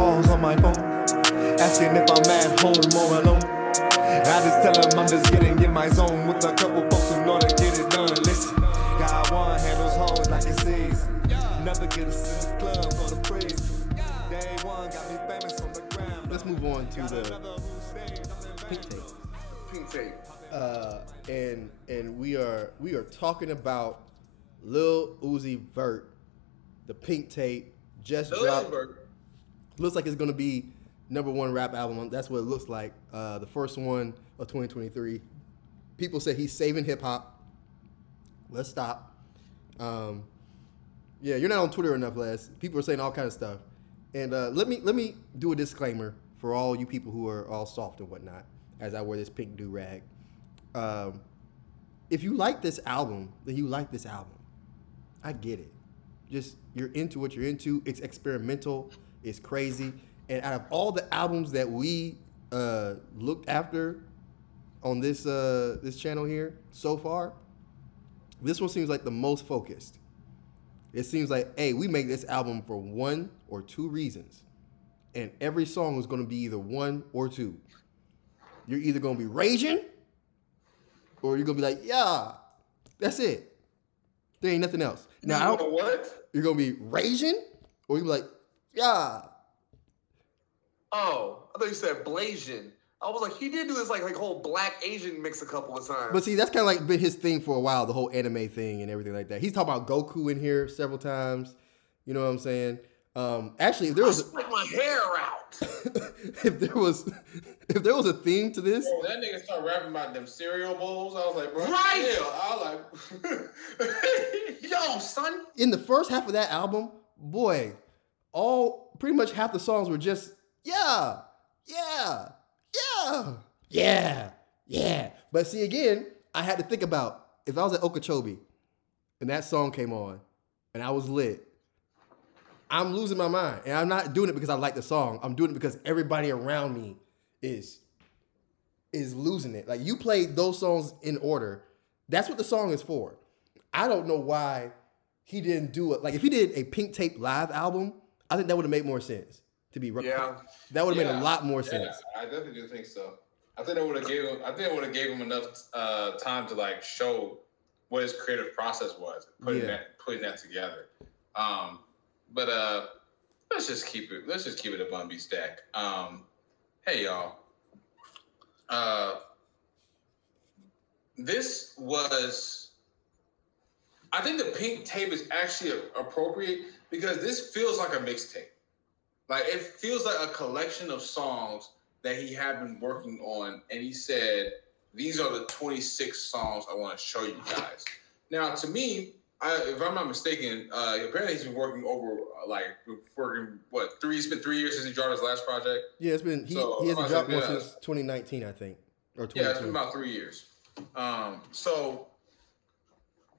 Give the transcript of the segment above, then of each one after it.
calls on my phone, asking if I'm at home or alone. I just tell him I'm just getting in my zone with a couple folks who know to get it done. Listen, God one handles hoes like it sees. Never get us in the club for the praise. Day one got me famous on the ground. Let's move on to the pink tape. Pink tape. And we are talking about Lil Uzi Vert, the pink tape just dropped. Looks like it's gonna be #1 rap album. That's what it looks like. The first one of 2023. People say he's saving hip hop. Let's stop. Yeah, you're not on Twitter enough, Les. People are saying all kinds of stuff. And let me do a disclaimer for all you people who are all soft and whatnot, as I wear this pink do-rag. If you like this album, then you like this album. I get it. Just, you're into what you're into. It's experimental. It's crazy. And out of all the albums that we looked after on this this channel here so far, this one seems like the most focused. It seems like, hey, we make this album for 1 or 2 reasons. And every song is going to be either 1 or 2. You're either going to be raging, or you're going to be like, yeah, that's it. There ain't nothing else. Now, what? You're going to be raging, or you're like, yeah. Oh, I thought you said blazing. I was like, he did do this like whole black Asian mix a couple of times. But see, that's kind of like been his thing for a while, the whole anime thing and everything like that. He's talking about Goku in here several times. You know what I'm saying? Actually, if there was like my hair out. if there was a theme to this, bro, that nigga started rapping about them cereal bowls. I was like, bro, right? Yeah, I was like, yo, son. In the first half of that album, boy, pretty much half the songs were just yeah. But see, again, I had to think about if I was at Okeechobee and that song came on and I was lit, I'm losing my mind. And I'm not doing it because I like the song. I'm doing it because everybody around me is losing it. Like, you played those songs in order. That's what the song is for. I don't know why he didn't do it. Like, if he did a Pink Tape live album, I think that would have made more sense. That would have made a lot more sense. I definitely do think so. I think it would have gave him enough time to like show what his creative process was, putting that together. But let's just keep it a Bun B stack. Hey y'all. This was, I think the Pink Tape is actually appropriate because this feels like a mixtape. Like, it feels like a collection of songs that he had been working on, and he said, these are the 26 songs I want to show you guys. Now, to me, if I'm not mistaken, apparently he's been working it's been 3 years since he dropped his last project? Yeah, it's been, he hasn't dropped one since 2019, I think. Or 2020. Yeah, it's been about 3 years. So,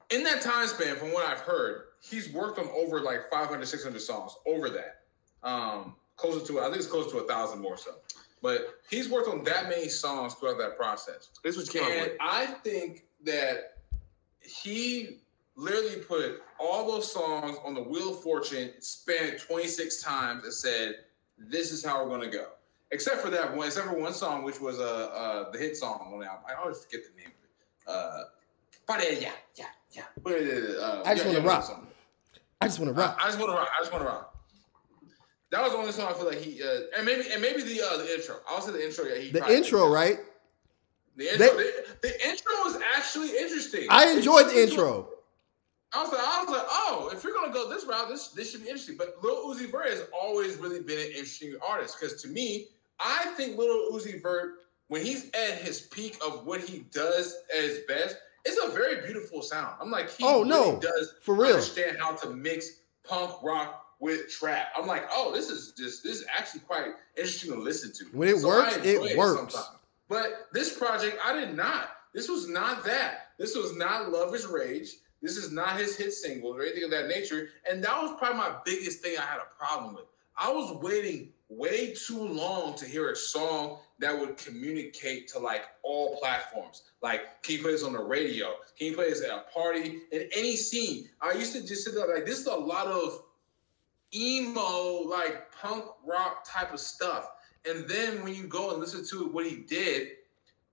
in that time span, from what I've heard, he's worked on over like 500, 600 songs, over that. I think it's closer to 1,000 more so. But he's worked on that many songs throughout that process. This was came and I think that he literally put all those songs on the Wheel of Fortune, spanned it 26 times, and said, "This is how we're gonna go." Except for one song, which was the hit song on the album. I always forget the name of it. I just want to rock. I just want to rock. That was the only song I feel like he and maybe the intro. I'll say the intro. Yeah, the intro, right? The intro was actually interesting. I enjoyed the intro. I was like, oh, if you're gonna go this route, this should be interesting. But Lil Uzi Vert has always really been an interesting artist because to me, I think Lil Uzi Vert, when he's at his peak of what he does at his best, it's a very beautiful sound. I'm like, he really does for real understand how to mix punk rock with trap. I'm like, oh, this is actually quite interesting to listen to. When it works, it works. Sometimes. But this project, I did not. This was not that. This was not Love is Rage. This is not his hit singles or anything of that nature. And that was probably my biggest thing I had a problem with. I was waiting way too long to hear a song that would communicate to like all platforms. Like, can you play this on the radio? Can you play this at a party? In any scene? I used to just sit there like, this is a lot of emo, like punk rock type of stuff. And then when you go and listen to what he did,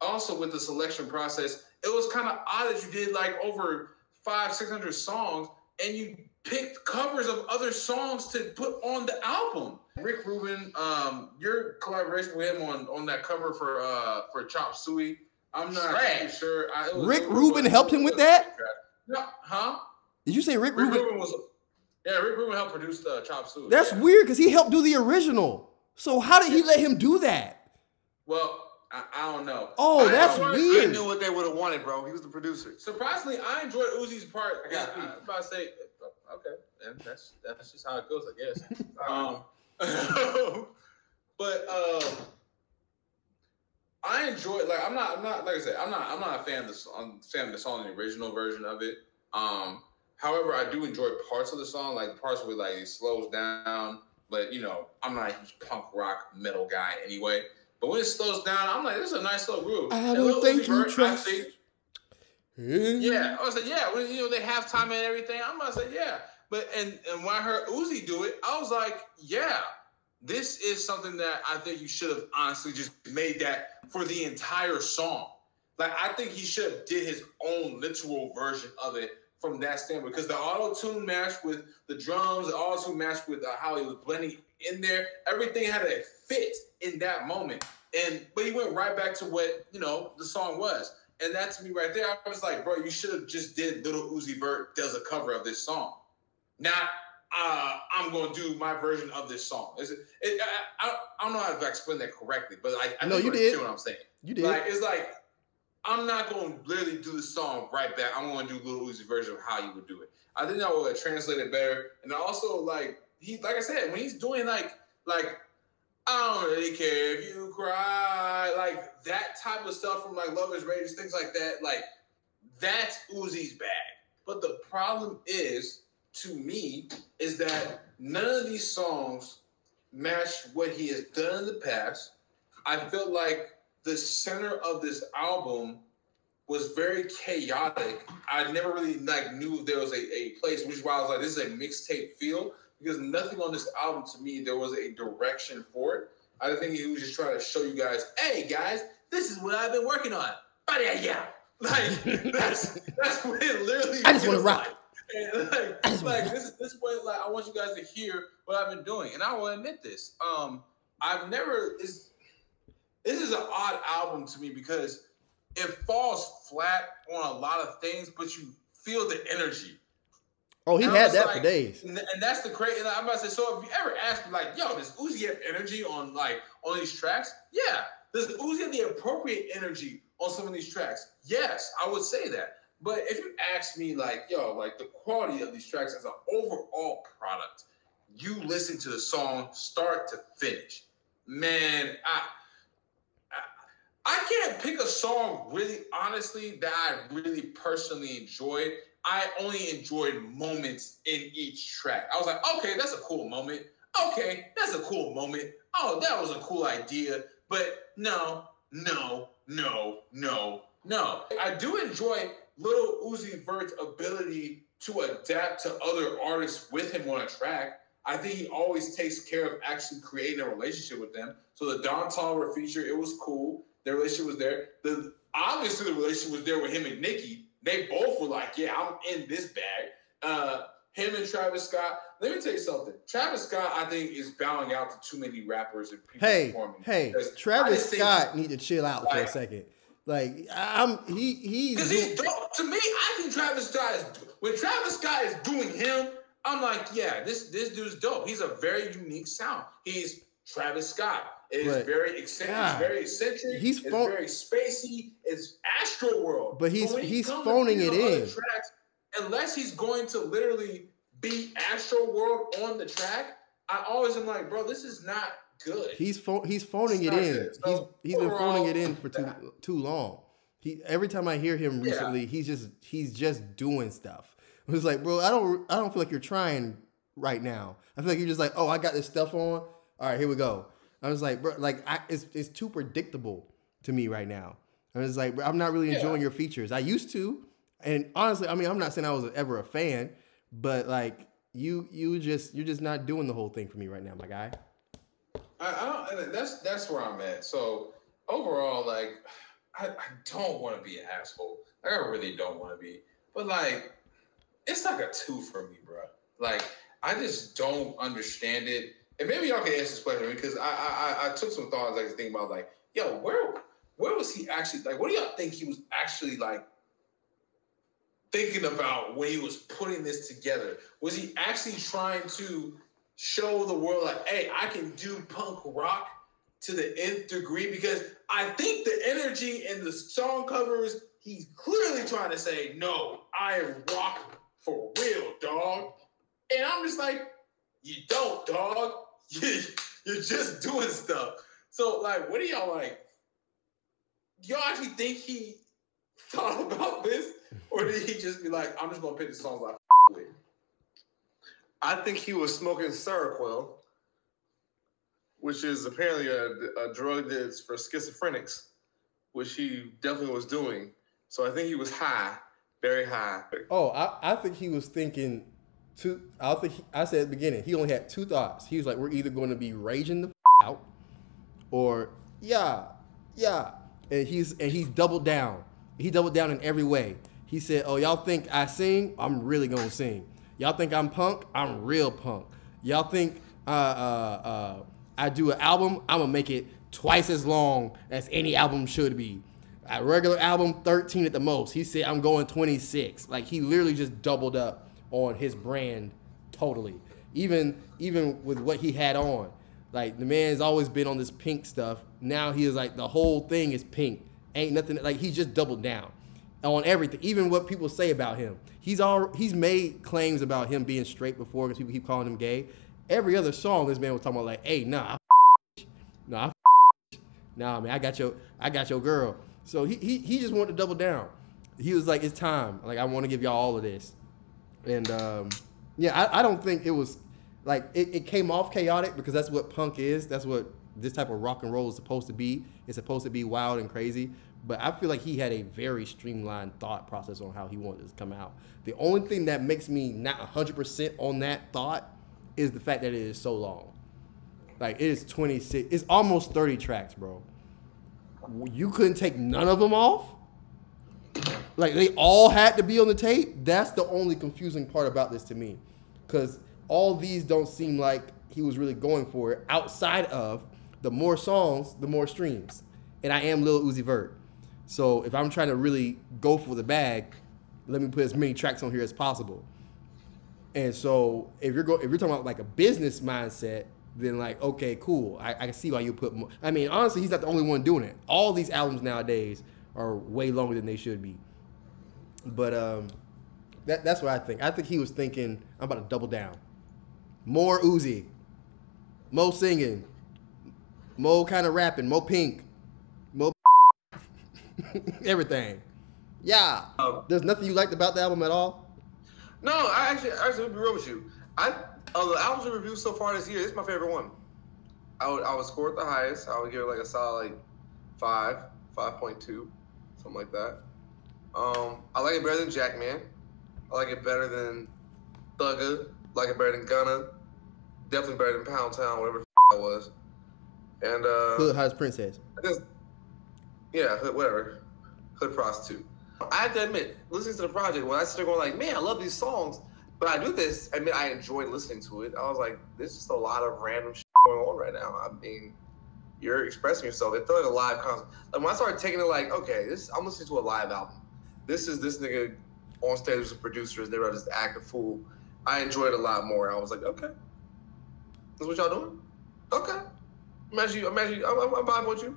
also with the selection process, it was kind of odd that you did like over 500-600 songs and you picked covers of other songs to put on the album. Rick Rubin, your collaboration with him on that cover for Chop Suey, I'm not really sure. Rick Rubin helped him with that? No, huh? Did you say Rick Rubin? Rick Rubin helped produce Chop Suey. That's weird because he helped do the original. So how did he let him do that? Well, I don't know. Oh, that's weird. I knew what they would have wanted, bro. He was the producer. Surprisingly, I enjoyed Uzi's part. I got I'm about to say, okay, and that's just how it goes, I guess. But I enjoyed. Like, I'm not like I said, I'm not a fan of the song, the original version of it. However, I do enjoy parts of the song, like the parts where like it slows down. But you know, I'm not a huge punk rock metal guy anyway. But when it slows down, I'm like, this is a nice little groove. I don't think you trust. Yeah, I was like, yeah. When they have time and everything, I'm gonna say, yeah. But and when I heard Uzi do it, I was like, yeah, this is something that I think you should have honestly just made that for the entire song. Like, I think he should have did his own literal version of it from that standpoint, because the auto-tune matched with the drums, the auto-tune matched with how he was blending in there. Everything had to fit in that moment. But he went right back to what, the song was. And that to me right there, I was like, bro, you should have just did Lil Uzi Vert does a cover of this song. Not, I'm going to do my version of this song. I don't know how to explain that correctly, but I know you did. What I'm saying. You did. Like, it's like, I'm not going to literally do the song right back. I'm going to do Lil Uzi's version of how you would do it. I think that would translate it better. And also, like I said, when he's doing like I don't really care if you cry, like that type of stuff from like Love Is Rage, things like that, like that's Uzi's bag. But the problem is, to me, is that none of these songs match what he has done in the past. I feel like the center of this album was very chaotic. I never really knew there was a place, which is why I was like, this is a mixtape feel, because nothing on this album to me, there was a direction for it. I think he was just trying to show you guys, hey guys, this is what I've been working on. Yeah. Like that's what it literally I just want to rock. And this way, like I want you guys to hear what I've been doing. And I will admit this. This is an odd album to me because it falls flat on a lot of things, but you feel the energy. Oh, he had that for days. And that's the crazy. I'm about to say, so if you ever ask me, like, yo, does Uzi have energy on these tracks? Yeah. Does Uzi have the appropriate energy on some of these tracks? Yes, I would say that. But if you ask me, like, yo, like the quality of these tracks as an overall product, you listen to the song start to finish. Man, I can't pick a song really honestly that I really personally enjoyed. I only enjoyed moments in each track. I was like, okay, that's a cool moment. Okay, that's a cool moment. Oh, that was a cool idea. But no. I do enjoy Lil Uzi Vert's ability to adapt to other artists with him on a track. I think he always takes care of actually creating a relationship with them. So the Don Toliver feature, it was cool. Their relationship was there. Obviously, the relationship was there with him and Nicki. They both were like, yeah, I'm in this bag. Him and Travis Scott. Let me tell you something. Travis Scott, I think, is bowing out to too many rappers and people performing. Hey, Travis Scott need to chill out for a second. Like, he's because he's dope. To me, I think Travis Scott when Travis Scott is doing him, I'm like, yeah, this dude's dope. He's a very unique sound. He's Travis Scott. It's very eccentric. It's very eccentric. It's very spacey. It's Astro World. But he's phoning it in. Tracks, unless he's going to literally be Astro World on the track, I always am like, bro, this is not good. He's phoning it in. So he's been phoning it in for too long. Every time I hear him recently, he's just doing stuff. It's like, bro, I don't feel like you're trying right now. I feel like you're just like, oh, I got this stuff on. All right, here we go. I was like, bro, it's too predictable to me right now. I was like, bro, I'm not really enjoying your features. I used to, and honestly, I mean, I'm not saying I was ever a fan, but like you're just not doing the whole thing for me right now, my guy. I don't. That's where I'm at. So overall, like, I don't want to be an asshole. Like, I really don't want to be. But like, it's like a 2 for me, bro. Like, I just don't understand it. And maybe y'all can answer this question because I took some thoughts. Like, to think about like, yo, where was he actually? Like, what do y'all think he was actually like thinking about when he was putting this together? Was he actually trying to show the world like, hey, I can do punk rock to the nth degree? Because I think the energy in the song covers, he's clearly trying to say, no, I am rock for real, dog. And I'm just like, you don't, dog. You're just doing stuff. So, like, what do y'all like? Do y'all actually think he thought about this? Or did he just be like, I'm just going to pick the songs I with? I think he was smoking Seroquel, which is apparently a drug that's for schizophrenics, which he definitely was doing. So I think he was high, very high. Oh, I think he was thinking I said at the beginning, he only had 2 thoughts. He was like, we're either going to be raging the out or yeah. And he's doubled down. He doubled down in every way. He said, oh, y'all think I sing? I'm really going to sing. Y'all think I'm punk? I'm real punk. Y'all think I do an album? I'm going to make it twice as long as any album should be. A regular album, 13 at the most. He said, I'm going 26. Like, he literally just doubled up on his brand totally. Even with what he had on. Like, the man's always been on this pink stuff. Now he is like, the whole thing is pink. Ain't nothing, like, he just doubled down on everything. Even what people say about him. He's made claims about him being straight before because people keep calling him gay. Every other song, this man was talking about like, hey, nah, man, I got your girl. So he just wanted to double down. He was like, it's time. Like, I want to give y'all all of this. And yeah, I don't think it was like it came off chaotic because that's what punk is. That's what this type of rock and roll is supposed to be. It's supposed to be wild and crazy. But I feel like he had a very streamlined thought process on how he wanted this to come out. The only thing that makes me not 100% on that thought is the fact that it is so long. Like, it is 26. It's almost 30 tracks, bro. You couldn't take none of them off? Like, they all had to be on the tape? That's the only confusing part about this to me. Because all these don't seem like he was really going for it outside of the more songs, the more streams. And I am Lil Uzi Vert. So if I'm trying to really go for the bag, let me put as many tracks on here as possible. And so if you're talking about like a business mindset, then like, okay, cool. I can see why you put more. I mean, honestly, he's not the only one doing it. All these albums nowadays are way longer than they should be. But that's what I think. I think he was thinking, I'm about to double down. More Uzi. More singing. More kind of rapping. More pink. More everything. Yeah. There's nothing you liked about the album at all? No, I actually to be real with you. The albums we reviewed so far this year, this is my favorite one. I would score it the highest. I would give it like a solid 5, 5.2, something like that. I like it better than Jackman. I like it better than Thugger. I like it better than Gunna. Definitely better than Pound Town, whatever the that was. And Hood House Princess. Yeah, whatever. Hood Prostitute. I have to admit, listening to the project, when I started going like, man, I love these songs, but I do this, I mean, I enjoy listening to it. I was like, there's just a lot of random shit going on right now. I mean, you're expressing yourself. It felt like a live concert. Like, when I started taking it like, okay, I'm listening to a live album. This is this nigga on stage with producers. They were just acting fool. I enjoyed it a lot more. I was like, okay, that's what y'all doing? Okay. I'm vibing with you.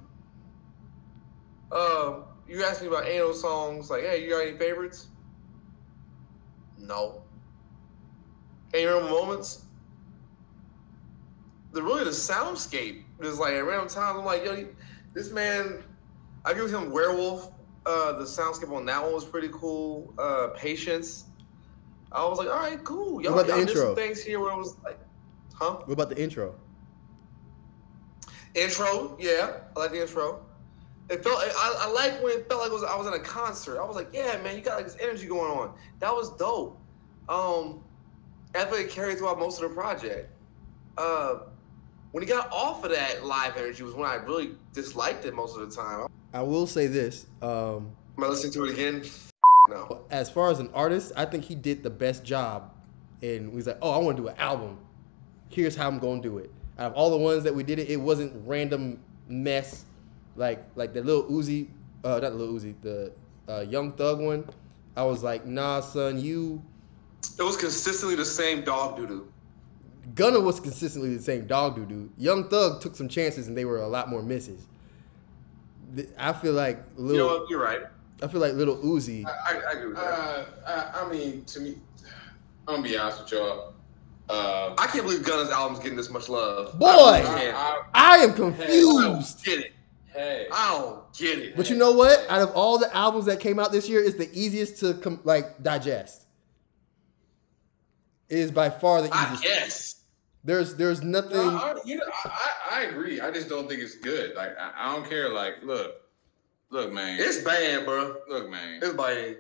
You asked me about anal songs, like, hey, you got any favorites? No. Any random moments? The soundscape is like at random times. I'm like, yo, this man. I give him Werewolf. The soundscape on that one was pretty cool. Patience. I was like, all right, cool. Y'all, what about the intro? Did some things here where it was like, huh? What about the intro? Intro, yeah, I like the intro. It felt. I like when it felt like I was in a concert. I was like, yeah, man, you got like this energy going on. That was dope. I feel like it carried throughout most of the project. When he got off of that live energy was when I really disliked it most of the time. I will say this. Am I listening to it again? No. As far as an artist, I think he did the best job. And he's like, oh, I want to do an album. Here's how I'm going to do it. Out of all the ones that we did, it wasn't random mess. Like the Lil Uzi, not Lil Uzi, the Young Thug one. I was like, nah, son, you. It was consistently the same dog doo-doo. Gunna was consistently the same dog doo-doo. Young Thug took some chances and they were a lot more misses. I feel like Lil. You know what? You're right. I feel like Lil Uzi. I agree with that. I mean, to me, I'm gonna be honest with y'all. I can't believe Gunna's album's getting this much love. Boy, I am confused. I don't get it. Hey, I don't get it. But you know what? Out of all the albums that came out this year, it's the easiest to digest. It is by far the easiest. Yes. There's nothing. No, I agree. I just don't think it's good. Like I don't care. Like look, man. It's bad, bro. Look, man. It's bad.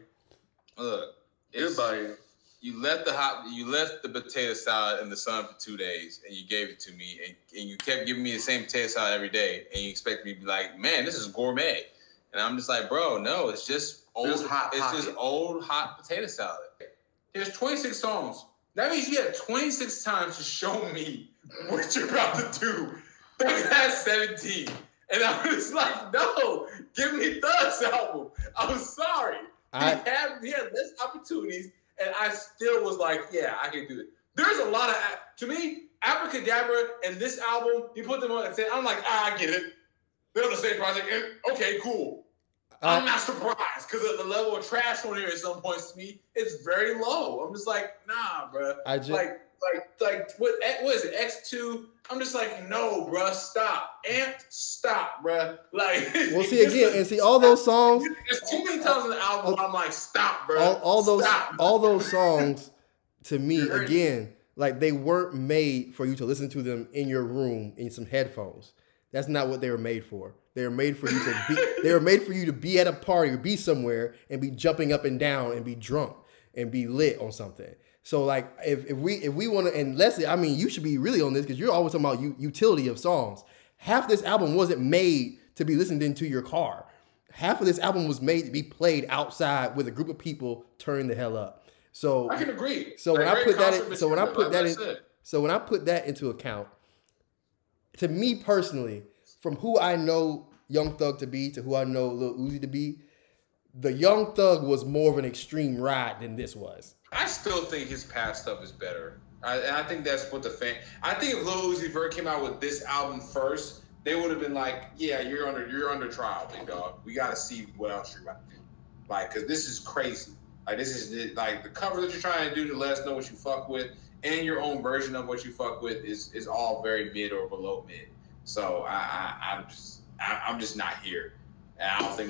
Look, It's bad. You left the potato salad in the sun for 2 days, and you gave it to me, and you kept giving me the same potato salad every day, and you expect me to be like, man, this is gourmet, and I'm just like, bro, no, it's just old, just old hot potato salad. There's 26 songs. That means you had 26 times to show me what you're about to do. That's 17, and I was like, no, give me Thug's album. I'm sorry. He had less opportunities. And I still was like, yeah, I can do it. There's a lot of, to me, Abracadabra and this album, you put them on and say, I'm like, I get it. They're on the same project. And, okay, cool. I'm not surprised because of the level of trash on here at some points to me, it's very low. I'm just like, nah, bro. Like what is it, X2? I'm just like, no, bro, stop. Stop, bro. Like, well, see, again, and see, all those songs. There's too many times in the album I'm like, stop, bro. All those songs, to me, again, like they weren't made for you to listen to them in your room in some headphones. That's not what they were made for. They were made for you to be. They were made for you to be at a party or be somewhere and be jumping up and down and be drunk and be lit on something. So like if we want to, and Leslie, I mean, you should be really on this because you're always talking about utility of songs. Half this album wasn't made to be listened into your car. Half of this album was made to be played outside with a group of people turning the hell up. So I can agree. So when I put that into account, to me personally, from who I know Young Thug to be to who I know Lil Uzi to be, the Young Thug was more of an extreme ride than this was. I still think his past stuff is better. I think that's what I think if Lil Uzi Vert came out with this album first, they would have been like, yeah, you're under trial, big dog. We got to see what else you're about to do. Like, because this is crazy. Like, this is like the cover that you're trying to do to let us know what you fuck with, and your own version of what you fuck with is all very mid or below mid. So I'm just not here. And I don't think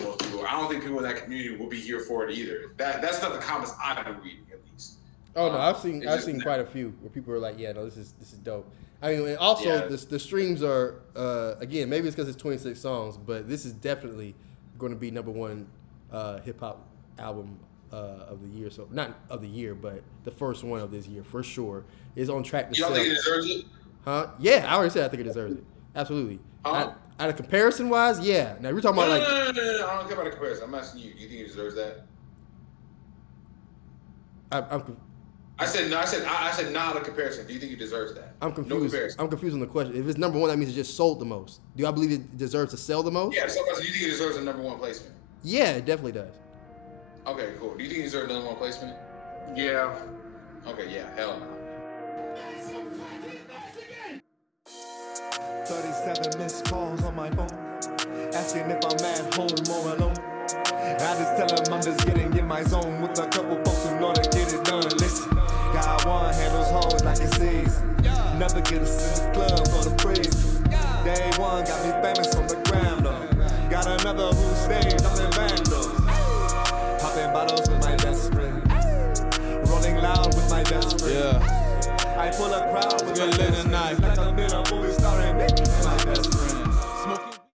people in that community will be here for it either. That's not the comments I've been reading, at least. Oh no, I've seen quite a few where people are like, yeah, no, this is dope. I mean, and also the streams are again, maybe it's because it's 26 songs, but this is definitely going to be #1 hip hop album of the year. So not of the year, but the first one of this year for sure. Is on track to sell. You don't think it deserves it? Huh? Yeah, I already said I think it deserves it. Absolutely. Out of comparison wise, yeah. Now we're talking about like. No. I don't care about the comparison. I'm asking you. Do you think it deserves that? I said no. I said not a comparison. Do you think it deserves that? I'm confused. No comparison. I'm confused on the question. If it's #1, that means it just sold the most. Do I believe it deserves to sell the most? Yeah. So do you think it deserves a #1 placement? Yeah, it definitely does. Okay, cool. Do you think it deserves a #1 placement? Yeah. Okay. Yeah. Hell no. 37 missed calls on my phone, asking if I'm at home or alone. I just tell him I'm just getting in my zone with a couple folks who know to get it done. Listen, got one handles hoes like it sees. Never get us in the club for the praise. Day one got me famous from the ground up. Got another who stays up in vandals. Popping bottles with my best friend. Rolling loud with my best friend. Yeah. I pull a crowd with my best friend. Like I'm in a movie starring me and my best friend.